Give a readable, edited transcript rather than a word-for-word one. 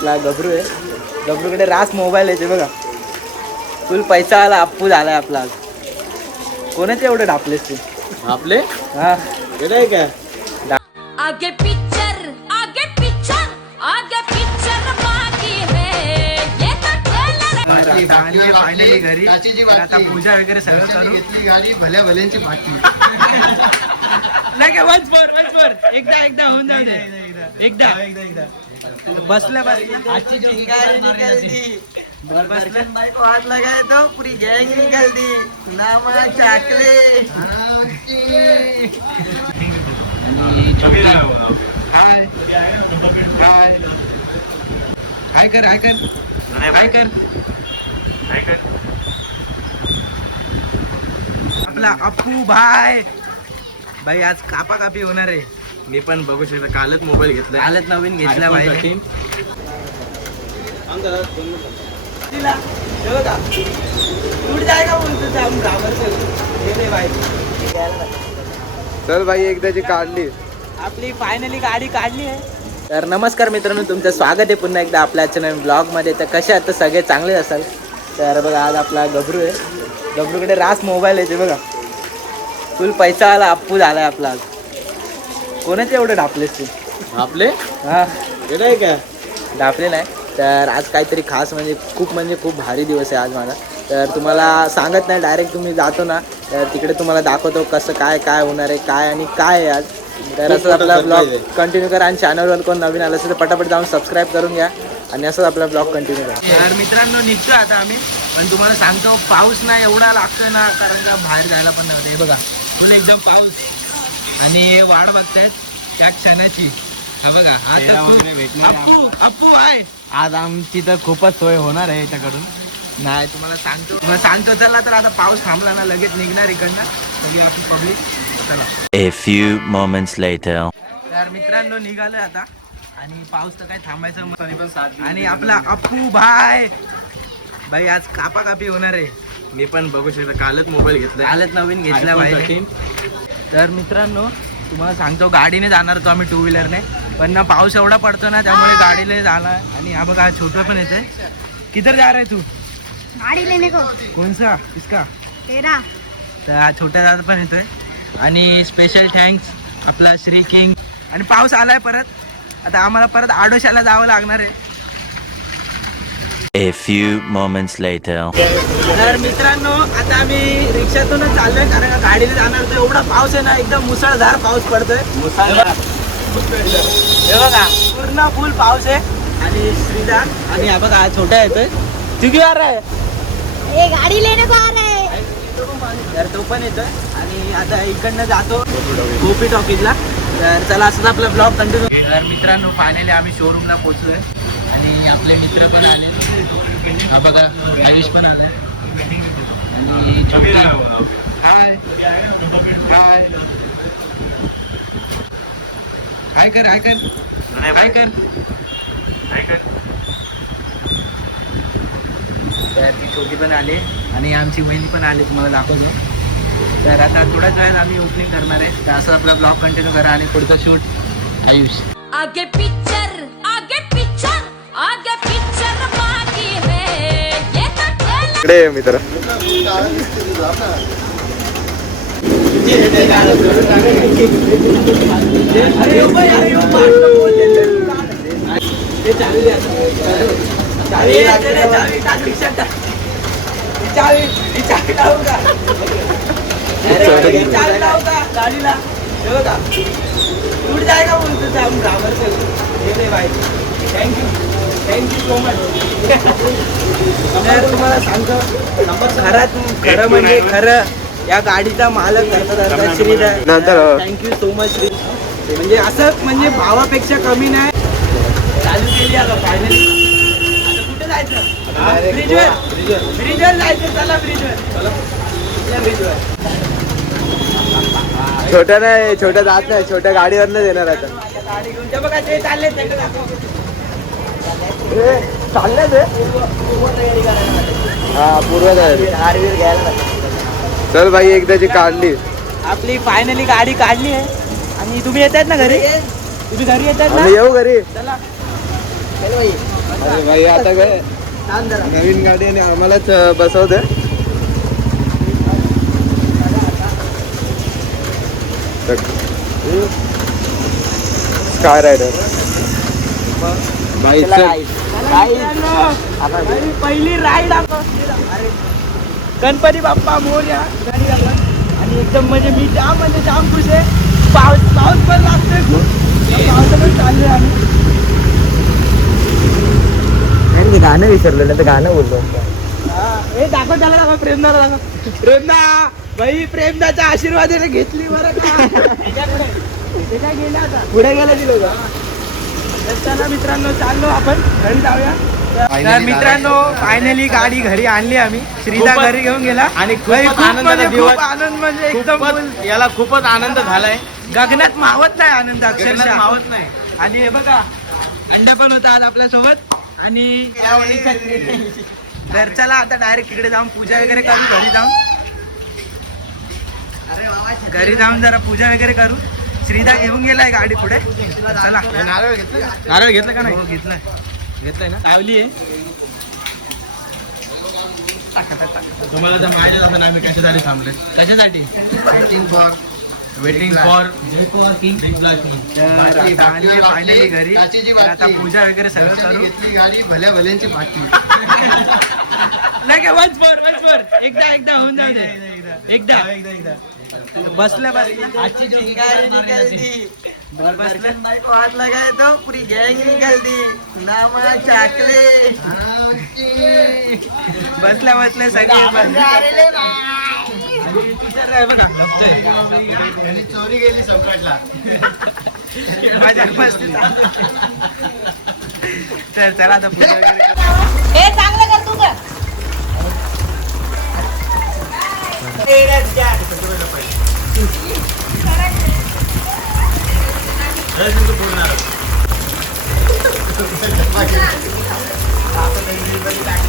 आपला गबरू आहे. गबरूकडे रास मोबाईल आहे ते बघा. फुल पैसा आला, अप्पू झालाय आपला. कोणाचे एवढे ढापलेस तू? आपले हा काय काय आगे पिक्चर आगे पिक्चर बाकी है ये तो ट्रेलर. फायनली घरी आता पूजा वगैरे सगळं करू. गाडी भल्या भल्यांची पाठी. नाही का वंच एकदा होऊन जाऊ दे. एकदा बसल्या आजची चिंगारी निकलती. बसल्या बायको हात लगाय तो पुरी गँग निकलती. नामा चाकले काय कर आपला अप्पू भाई आज कापा कापी होणार आहे. मी पण बघू शकतो. कालच मोबाईल घेतला. कालच नवीन घेतला भाई. चल भाई एकदाची काढली. आपली फायनली गाडी काढली आहे. तर नमस्कार मित्रांनो, तुमचं स्वागत आहे पुन्हा एकदा आपल्या आजच्या नवीन ब्लॉगमध्ये. तर कसे आता सगळे चांगले असाल. तर बघा आज आपला गबरू आहे. गबरूकडे रास मोबाईल आहे ते बघा. फुल पैसा आला, अप्पू झालाय आपला. आज कोणाचे एवढे ढापलेस तू? आपले हा काय ढापले नाही. तर आज काहीतरी खास म्हणजे खूप भारी दिवस आहे आज माझा. तर तुम्हाला सांगत नाही, डायरेक्ट तुम्ही जातो ना तर तिकडे तुम्हाला दाखवतो कसं काय होणार आहे, काय आणि काय आहे आज. तर असंच आपला ब्लॉग कंटिन्यू करा. आणि चॅनलवर कोण नवीन आलं असेल तर पटापट जाऊन सबस्क्राईब करून घ्या. आणि असंच आपला ब्लॉग कंटिन्यू करा. तर मित्रांनो निघतो आता आम्ही. पण तुम्हाला सांगतो पाऊस नाही एवढा लागतोय ना, कारण का बाहेर जायला पण नव्हतं. हे बघा फुल एकदम पाऊस आणि वाढ बघतायत त्या क्षणाची. हा बघा आता अप्पू आहे. आज आमची तर खूपच सोय होणार आहे याच्याकडून. नाही तुम्हाला सांगतो चला. तर आता पाऊस थांबला ना लगेच निघणार इकडनं सगळी आपली पब्लिक. चला. A few moments later. तर मित्रांनो निघालोय आता. आणि पाऊस तर काय थांबायचं. आणि आपला अप्पू भाई आज कापा कापी होणार आहे. मी पण बघू शकतो. कालच मोबाईल घेतला. कालच नवीन घेतला भाई. तर मित्रांनो तुम्हाला सांगतो गाडीने जाणार होतो आम्ही, 2 व्हीलरने. पण ना पाऊस एवढा पडतो ना त्यामुळे गाडीने झाला. आणि हा बघा छोटं पण येते. किधर जा रहा है तू? गाड़ी लेने को कौन सा इसका? तेरा. तर हा छोटा दादा पण येतोय. आणि स्पेशल थँक्स आपला श्री किंग. आणि पाऊस आलाय परत. आता आम्हाला परत आडोशाला जावं लागणार आहे. A few moments later. तर मित्रांनो आता आम्ही रिक्षातूनच चाललोय, कारण का गाडीने जाणार तर एवढा पाऊस आहे ना, एकदम मुसळधार पाऊस पडतोय. हे बघा पूर्ण फुल पाऊस आहे. आणि श्रीदा आणि हा बघा छोटा येतोय. तू किती आ रहा है? ये गाड़ी लेने को आ रहा है. तर तो पण येतोय. आणि आता इकडनं जातो गोपी टॉकीजला. तर चला असंच आपला ब्लॉग कंटिन्यू. तर मित्रांनो फायनली आम्ही शोरूमला पोहोचलोय. आणि आपले मित्र पण आले. हा बघा आयुष पण आले. आणि काय कर तर ती छोटी पण आली. आणि आमची बहिणी पण आली, तुम्हाला दाखवतो. तर आता थोड्याच वेळात आम्ही ओपनिंग करणार आहे. तर असं आपला ब्लॉग कंटिन्यू करा. आणि पुढचा शूट आयुष. आगे पिक्चर बाकी है ये तो ट्रेलर. इकडे मित्र. गाडीला टूट जाएगा बोलतो हम ड्राइवर से. हे भाई थँक्यू सो मच. तुम्हाला सांगतो खरं म्हणजे खरं या गाडीचा मालक करतात Shridhar. Thank you so much Shri. म्हणजे असं म्हणजे भावापेक्षा कमी नाही. चालू केली आता फायनली. आता कुठे जायचं? ब्रिजवर जायचं. चला ब्रिजवर. छोट्या नाही, छोट्या जात नाही. छोट्या गाडीवरनं येणार आता. गाडी घेऊन ते बघा ते चालले हा पूर्व हारवीर घ्यायला. चल भाई एकदाची काढली. आपली फायनली गाडी काढली आहे. आणि तुम्ही येत आहेत ना घरी? तुम्ही घरी येतात ना? येऊ घरी. चला अरे भाई आता काय नवीन गाडी आणि आम्हालाच बसवते. स्काय रायडर भाई चल. पहिली राईड गणपती बाप्पा मोरया गाडी आपण आणि एकदम म्हणजे मी जाम खुश आहे. पाऊस पण लागतोय खूप. पावसातच चाललोय आम्ही. गाणं विसरलो ना तर गाणं बोललो. हे दाखव त्याला दाखव प्रेमदा प्रेमदा भाई प्रेमदाचा आशीर्वाद घेतली बरं का. त्याच्या गेला आता पुढे गेला ती लोक. चला मित्रांनो चाललो आपण घरी जाऊया. तर मित्रांनो फायनली गाडी घरी आणली आम्ही. श्रीदा घरी घेऊन गेला आणि खूप आनंद म्हणजे एकदम याला खूपच आनंद झालाय. गगनात मावत नाही आनंद अक्षरशः मावत नाही. आणि हे बघा अंडे पण होता आज आपल्यासोबत आणि तर चला आता डायरेक्ट तिकडे जाऊन पूजा वगैरे करू. घरी जाऊन जरा पूजा वगैरे करू. श्रीदा घेऊन गेलाय गाडी पुढे. चला नारळ घेतलं का नाही? घेतलंय ना लावली आहे. तुम्हाला तर माहिती आहे आम्ही कशासाठी थांबले. कशासाठी वेटिंग फॉर फायनली घरी. तर आता पूजा वगैरे सगळं करू. गाडी भल्या भल्यांची पाठी. नाही का वन्स फोर एकदा होऊन जाऊ दे. एकदा बसल्या आजची चिंगारी निकलती. वाट लगाय तो पुरी गँग निकलती. नामा चाकले बसल्या सगळे चोरी गेली सम्राटला. माझ्या मस्ती. तर चला आता पूजा वगैरे हे चांगलं कर तू कर. आपण